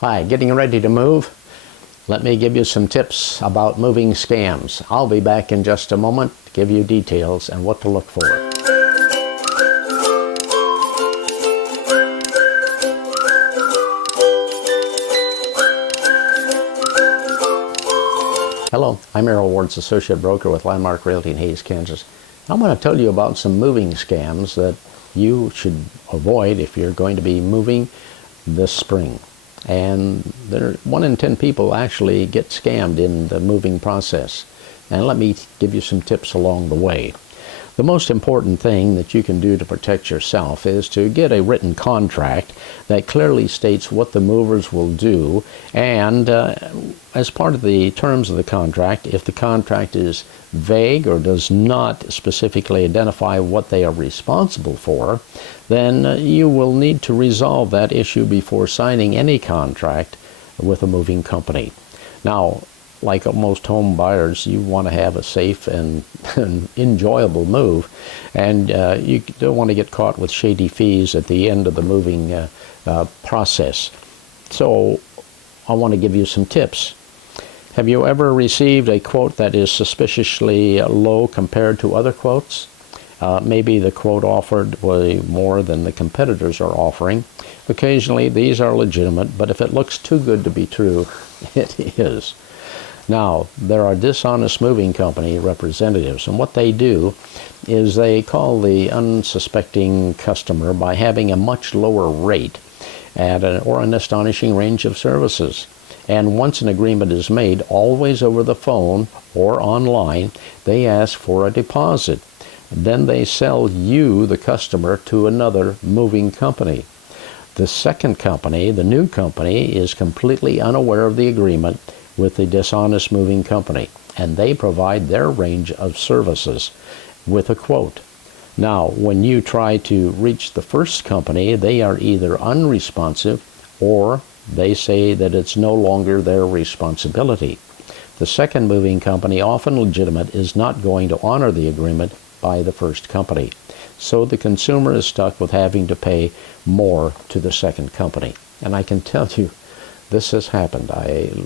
Hi, getting ready to move? Let me give you some tips about moving scams. I'll be back in just a moment to give you details and what to look for. Hello, I'm Errol Ward's Associate Broker with Landmark Realty in Hays, Kansas. I'm going to tell you about some moving scams that you should avoid if you're going to be moving this spring. And 1 in 10 people actually get scammed in the moving process. And let me give you some tips along the way. The most important thing that you can do to protect yourself is to get a written contract that clearly states what the movers will do, and as part of the terms of the contract, if the contract is vague or does not specifically identify what they are responsible for, then you will need to resolve that issue before signing any contract with a moving company. Now, like most home buyers, you want to have a safe and enjoyable move, and you don't want to get caught with shady fees at the end of the moving process. So I want to give you some tips. Have you ever received a quote that is suspiciously low compared to other quotes? Maybe the quote offered was more than the competitors are offering. Occasionally these are legitimate, but if it looks too good to be true, it is. Now, there are dishonest moving company representatives, and what they do is they call the unsuspecting customer by having a much lower rate or an astonishing range of services. And once an agreement is made, always over the phone or online, they ask for a deposit. Then they sell you, the customer, to another moving company. The second company, the new company, is completely unaware of the agreement with the dishonest moving company, and they provide their range of services with a quote. Now, when you try to reach the first company, they are either unresponsive or they say that it's no longer their responsibility. The second moving company, often legitimate, is not going to honor the agreement by the first company. So the consumer is stuck with having to pay more to the second company. And I can tell you, this has happened.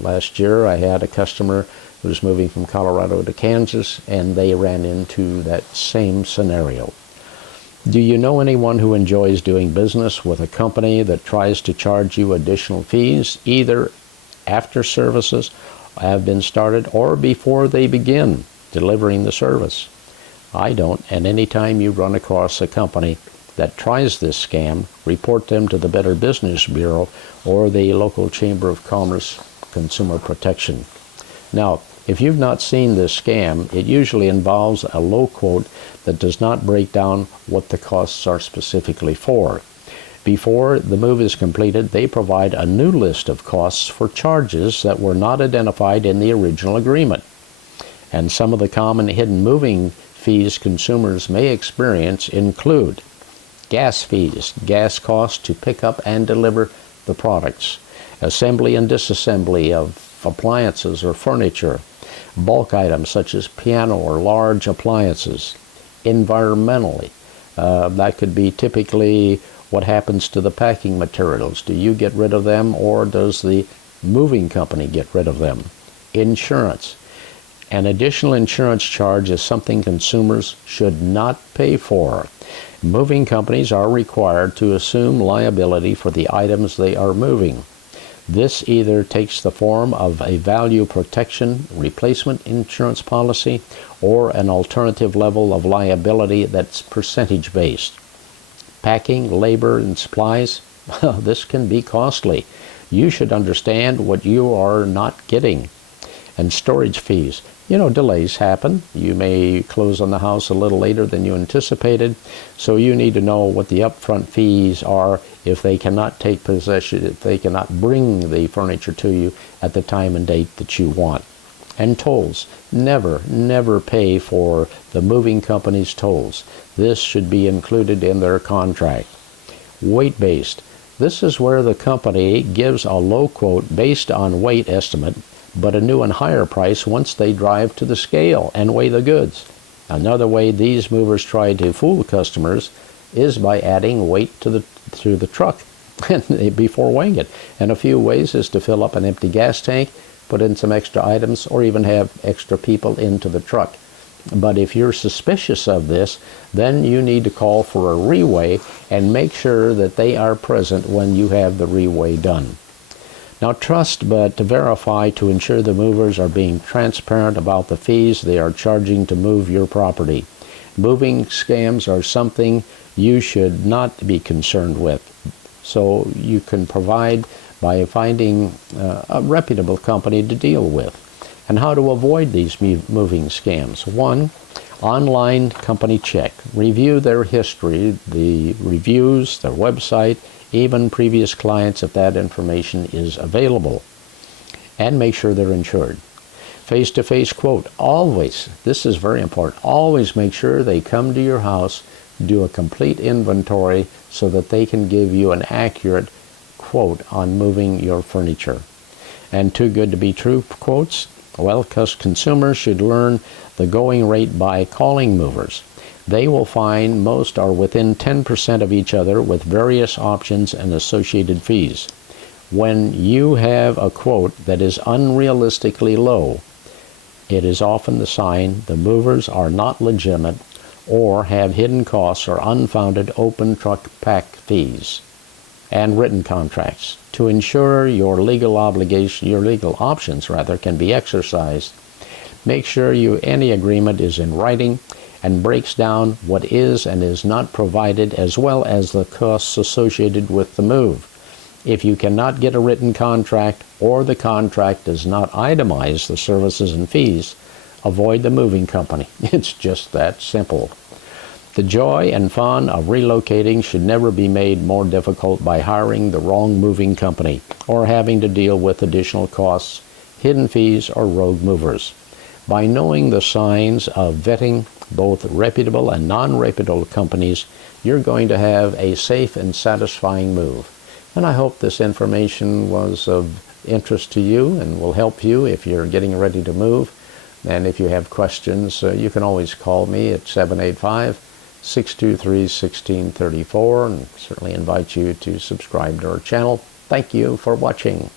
Last year I had a customer who was moving from Colorado to Kansas, and they ran into that same scenario. Do you know anyone who enjoys doing business with a company that tries to charge you additional fees, either after services have been started or before they begin delivering the service? I don't, and anytime you run across a company that tries this scam, report them to the Better Business Bureau or the local Chamber of Commerce Consumer Protection. Now, if you've not seen this scam, it usually involves a low quote that does not break down what the costs are specifically for. Before the move is completed, they provide a new list of costs for charges that were not identified in the original agreement. And some of the common hidden moving fees consumers may experience include gas fees, gas costs to pick up and deliver the products, assembly and disassembly of appliances or furniture, bulk items such as piano or large appliances, environmentally. That could be typically what happens to the packing materials. Do you get rid of them, or does the moving company get rid of them? Insurance. An additional insurance charge is something consumers should not pay for. Moving companies are required to assume liability for the items they are moving. This either takes the form of a value protection replacement insurance policy or an alternative level of liability that's percentage-based. Packing, labor, and supplies, this can be costly. You should understand what you are not getting. And storage fees. Delays happen. You may close on the house a little later than you anticipated, so you need to know what the upfront fees are if they cannot take possession, if they cannot bring the furniture to you at the time and date that you want. And tolls. Never pay for the moving company's tolls. This should be included in their contract. Weight-based. This is where the company gives a low quote based on weight estimate, but a new and higher price once they drive to the scale and weigh the goods. Another way these movers try to fool customers is by adding weight to the truck. before weighing it. And a few ways is to fill up an empty gas tank, put in some extra items, or even have extra people into the truck. But if you're suspicious of this, then you need to call for a reweigh and make sure that they are present when you have the reweigh done. Now, trust but to verify to ensure the movers are being transparent about the fees they are charging to move your property. Moving scams are something you should not be concerned with. So you can provide by finding a reputable company to deal with. And how to avoid these moving scams. 1, online company check. Review their history, the reviews, their website, even previous clients if that information is available. And make sure they're insured. Face-to-face quote. Always, this is very important, always make sure they come to your house, do a complete inventory so that they can give you an accurate quote on moving your furniture. And too good to be true quotes? Well, because consumers should learn the going rate by calling movers. They will find most are within 10% of each other with various options and associated fees. When you have a quote that is unrealistically low, it is often the sign the movers are not legitimate or have hidden costs or unfounded open truck pack fees. And written contracts to ensure your legal options can be exercised. Make sure any agreement is in writing and breaks down what is and is not provided, as well as the costs associated with the move. If you cannot get a written contract or the contract does not itemize the services and fees, avoid the moving company. It's just that simple. The joy and fun of relocating should never be made more difficult by hiring the wrong moving company or having to deal with additional costs, hidden fees, or rogue movers. By knowing the signs of vetting both reputable and non-reputable companies, you're going to have a safe and satisfying move. And I hope this information was of interest to you and will help you if you're getting ready to move. And if you have questions, you can always call me at 785-623-1634, and certainly invite you to subscribe to our channel. Thank you for watching.